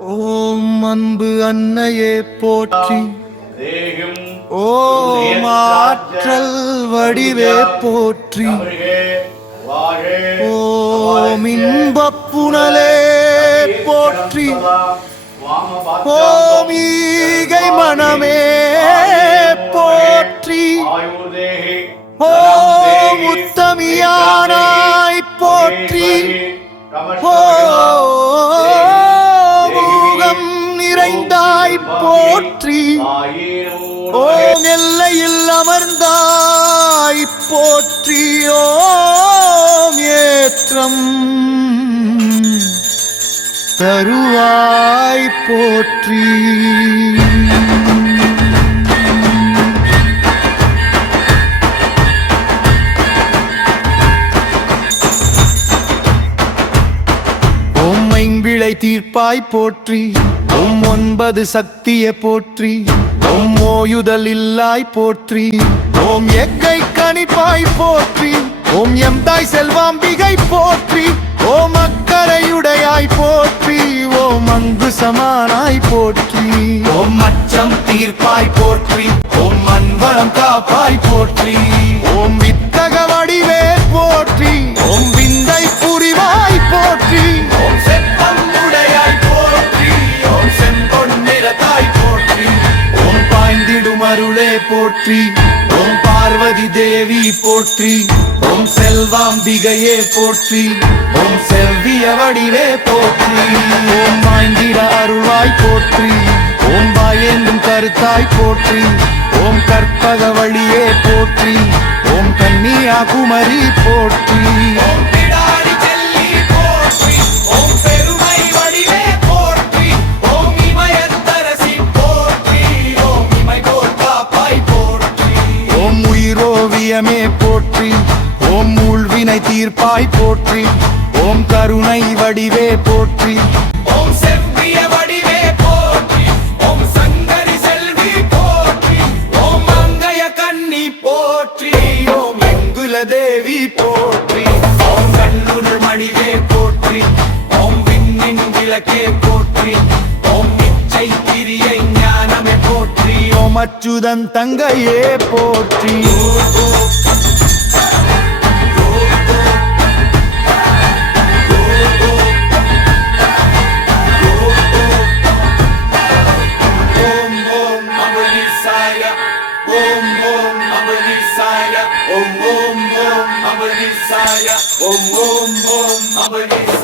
ஓம் அன்பு அன்னையே போற்றி. ஓம் ஆற்றல் வடிவே போற்றி. ஓம் இன்பப் புனலே போற்றி. ஓம் ஈகை மனமே போற்றி. ஓம் உத்தமியானாய் போற்றி. ஓம் போற்றி. ஓம் எல்லையில் அமர்ந்தாய் போற்றி. ஓம் ஏற்றம் தருவாய் போற்றி. தீர்ப்பாய் போற்றி. ஓம் ஒன்பது சக்தியை போற்றி ஓம் ஓயுதல் இல்லாய் போற்றி ஓம் எக்கை கணிப்பாய் போற்றி ஓம் எம் தாய் செல்வாம்பிகை போற்றி ஓம் அக்கறையுடையாய் போற்றி ஓம் அங்கு சமானாய் போற்றி ஓம் அச்சம் தீர்ப்பாய் போற்றி ஓம் மண்வளம் காப்பாய் போற்றி ஓம் போற்றி. ஓம் பார்வதி தேவி போற்றி. ஓம் செல்வாம்பிகையே போற்றி. ஓம் செவ்விய வடிவே போற்றி. ஓம் வாய்ந்திட அருள்வாய் போற்றி. ஓம் வாயேந்தும் கருத்தாய் போற்றி. ஓம் கற்பக வழியே போற்றி. ஓம் கன்னியாகுமரி போற்றி. உயிரோவியமே போற்றி. ஓம் உள்வினை தீர்ப்பாய் போற்றி. ஓம் கருணை வடிவே போற்றி. ஓம் செவ்விய வடிவே போற்றி. ஓம் சங்கரி செல்வி போற்றி. ஓம் மங்கைய கன்னி போற்றி. ஓம் வெங்குல தேவி போற்றி. ஓம் கண்ணுள் மடிவே போற்றி. ஓம் விண்ணின் விளக்கே அச்சுதன் தங்கையே போற்றி Om Om Om Amritsaya Om Om Om Amritsaya